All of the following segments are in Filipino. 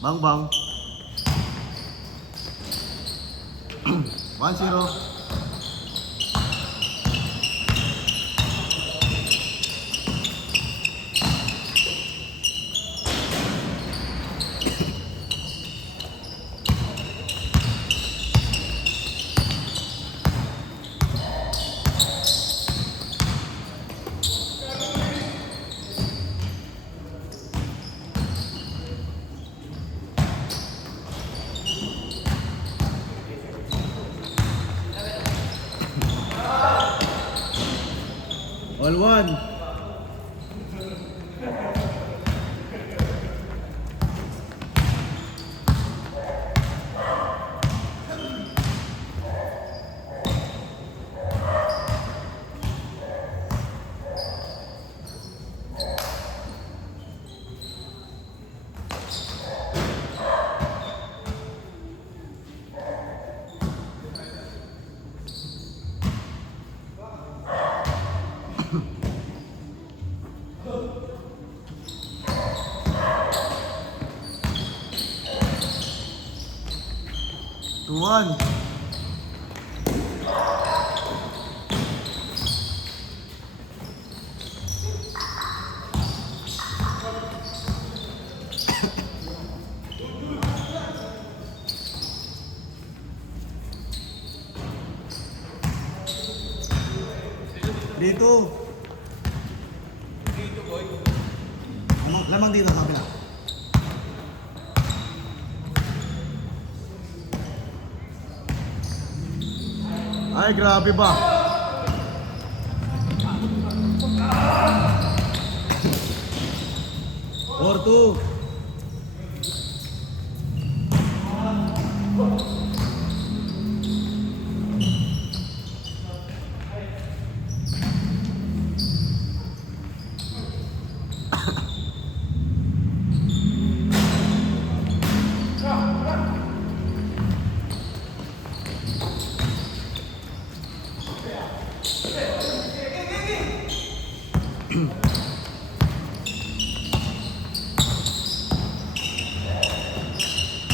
Bang bang. 1-0. All one. Two one. Dito. Dito, boy. Lamang dito sa kabila. Ay, grabe ba? Or two.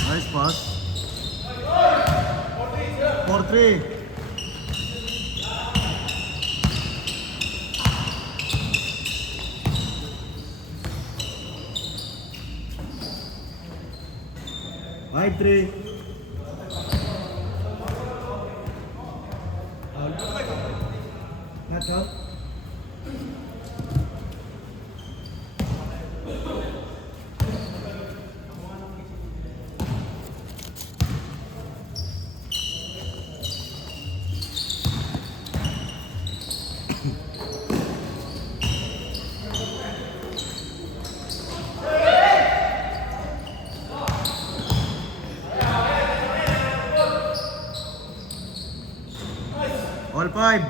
Nice pass. 4-3. Five three. Catch out. All five.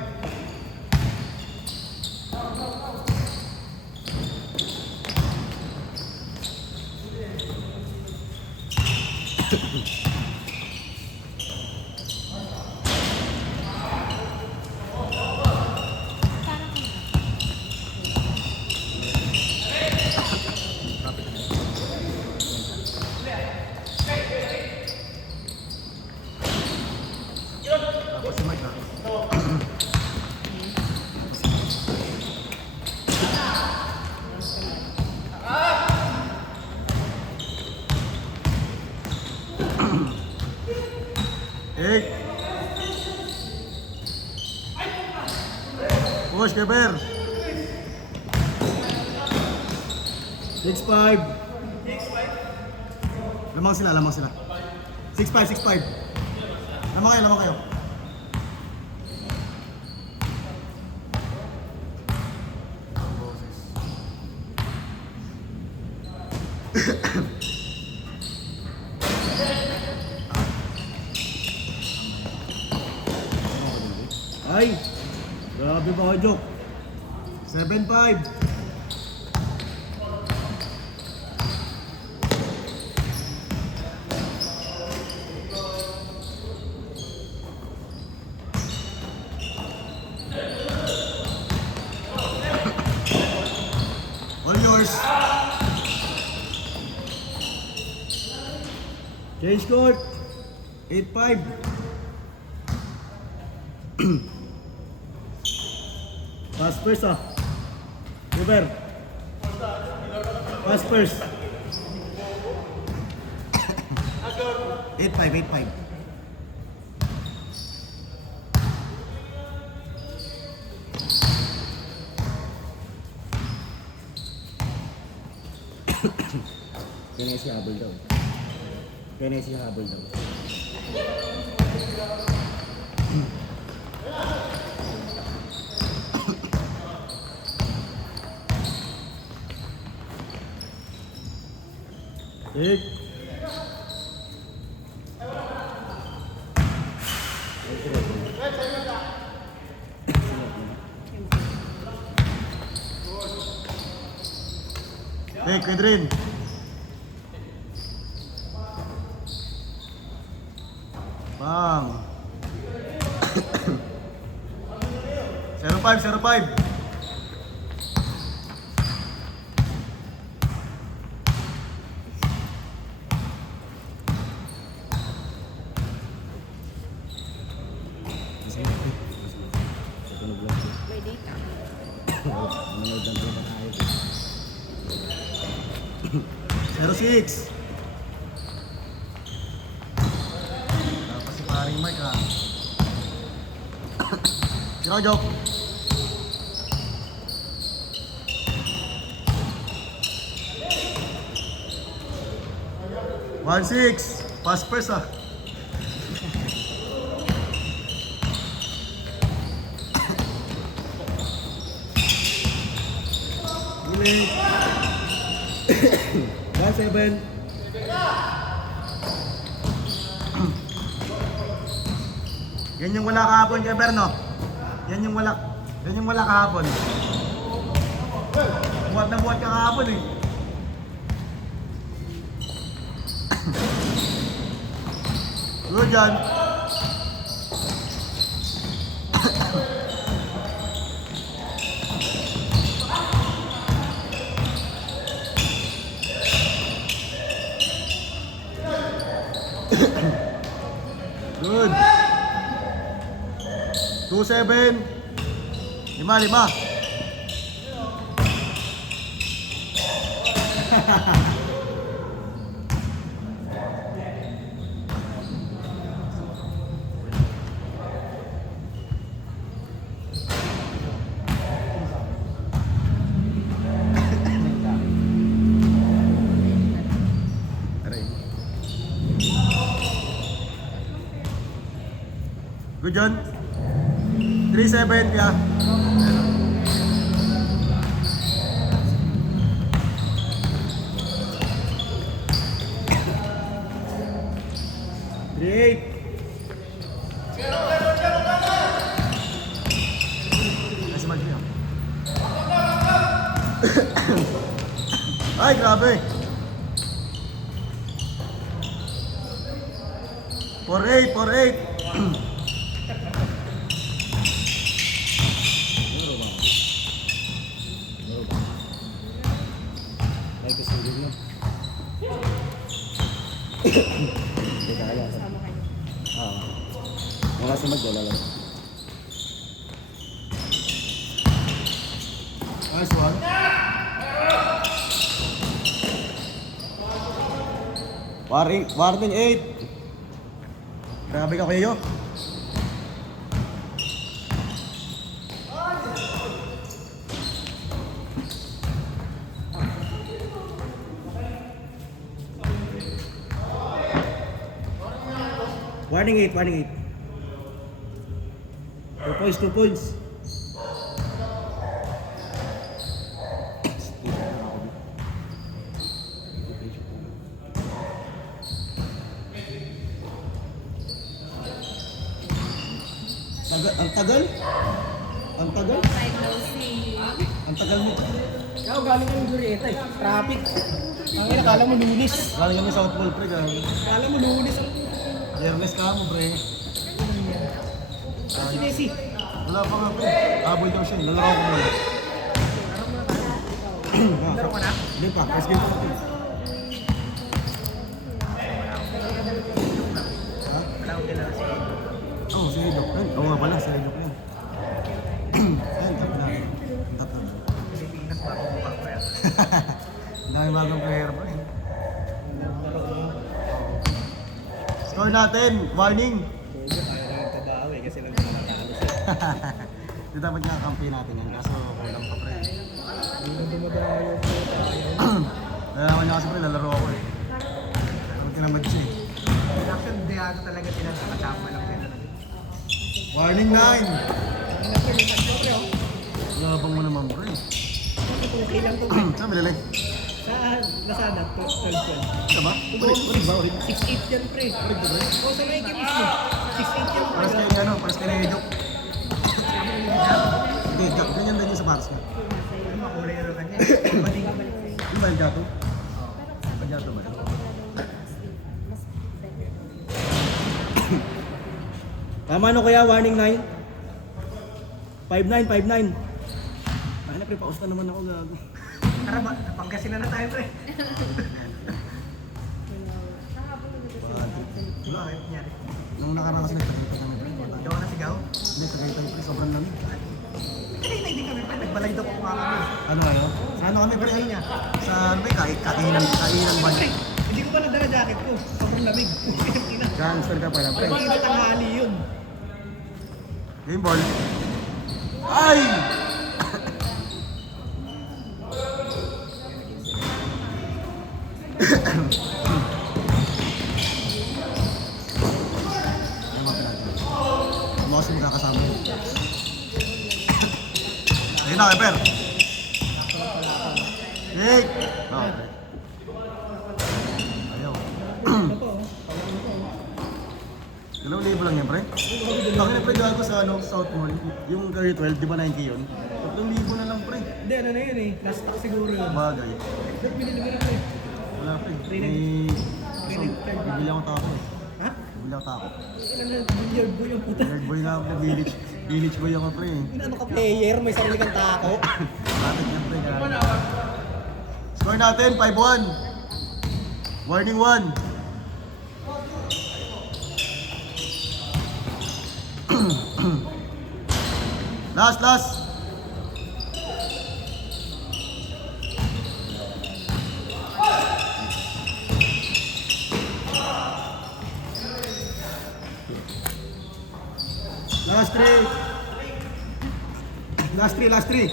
Tapos si Mike na. Eight. Push, Keber. 6-5. Lamang sila, lamang sila. 6-5, 6-5. Lamang kayo, lamang kayo. Ay, grabe ba kayo, Jok? 7-5. All yours. Change court. 8-5. Pass first ah. Over. Pass first. 8-5, 8-5. Kaya si habol daw. Kaya si habol daw. Eight. Hey, Kedrin. Bang. 05, 05. May data. Manood lang po tayo. 06. Tapos si paring Mike ah. Sino joke? One six. Pass first ah. Gili. 1-7. Yan yung wala kahapon kay Berno. Yan yung wala kahapon. Buhat na buhat ka kahapon eh. Good yan. Good. 2-7. 5-5. Good John. 3-7 kaya. Eight. Kasi mag-iyak. Ay, grabe. 4-8, 4-8. Sama kayo. Mga sumagdala lang. Nice one. Warning 8. Grabe ka kayo. Warning 8, warning 8. 2 points, 2 points. Ang tagal? Ang tagal? Diagnosing. Ang tagal mo. Ikaw, galing kami Julieta eh. Traffic. Ang ina, kala mo lunis. Galing kami sa Outball pre. Kala mo lunis. Jermes ka mo pre. Si Messi. Wala pa nga pre. Aboy daw siya. Lalaro ko muna. Laro ka na? Hindi pa. First game pa natin. kilala si Edo. Oo, si Edok. Oo nga pala, si Edok yun. Ayun, tatlo na. Tatlo na. Pilipinas ba ako bukang prayer? Ang dami bagong player pa eh. Score natin, warning. Ayaw naman pabawi kasi lang tumatalo siya. Di dapat nga kampi natin yan, kaso kulang pa pre. Hindi na dumadayo po tayo. Kaya naman niya kasi pre, lalaro ako eh. Ang tinamad siya eh. Actually, diyado talaga sila sa kasama lang sila. Warning 9! Ang nagpilitan ko pre, oh. Labang mo naman pre. Kasi kung kailan to, Saan bilali? sa Lazada, 12. Saan ba? Ulit, ulit ba? Ulit. 6'8 yan pre. Ulit ba pre? O sa may kimis mo. 6'8 yan pre. Paras kayo ano, paras kayo na Edok. Hindi, ganyan din yung sa paras niya. Ano makulay na kanya? Baling. Yung ba yung gato? Pagyato ba? Tama no kaya, warning 9? 5-9, 5-9. Ay na pre, paus na naman ako gago. Tara ba, Pangasinan na tayo pre. Wala Bakit nangyari? nung nakaraan kasi nagtakita kami pre. Hindi ako nasigaw. Hindi, tagaytay pre, sobrang lamig. Kanina hindi kami pre, nagbalay daw ako mga kami. Ano? Sa ano kami pre? Kanina. Sa ano ba? Kainan ba? Pre, hindi ko pa nadala jacket ko. Sobrang lamig. Ina. Gangster ka pala pre. Kanina tanghali yun. Game ball. Ay! Ano kasi magkakasama yun? Ayun na, Eper! Hey! Oh, ayaw. Ano po? 2,000 lang yan, pre? Bakit na pre gago sa ano, South Mall? Yung Curry 12, di ba 9K yun? 3,000 na lang, pre. Hindi, ano na yun eh. Last stock siguro yun. Bagay. Pero pinili mo na pre. Wala, pre. Rinig. May... Bibili ako tako eh. Ha? Bibili ako tako. Ano na, billiard boy yung puta. Nerd boy nga ako, village. Village boy ako, pre. Ano ka player? May sarili kang tako. Bakit yan, pre? Score natin, 5-1. Warning 1. Last. Last three.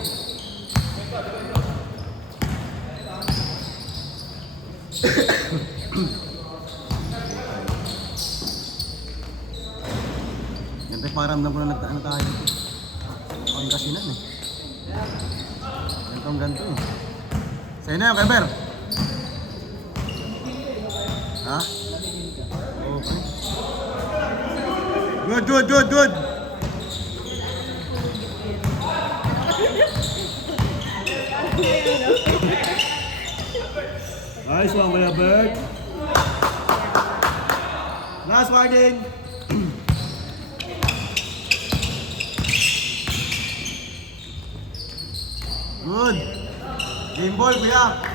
Yan tayo paramdam ko na ano tayo dito. Ang kasinan eh. Ganto eh. Sa'yo na yung Keber. Ha? Okay. Good. Nice one, Kuya Bert. Last warning. Good. Game ball, Kuya.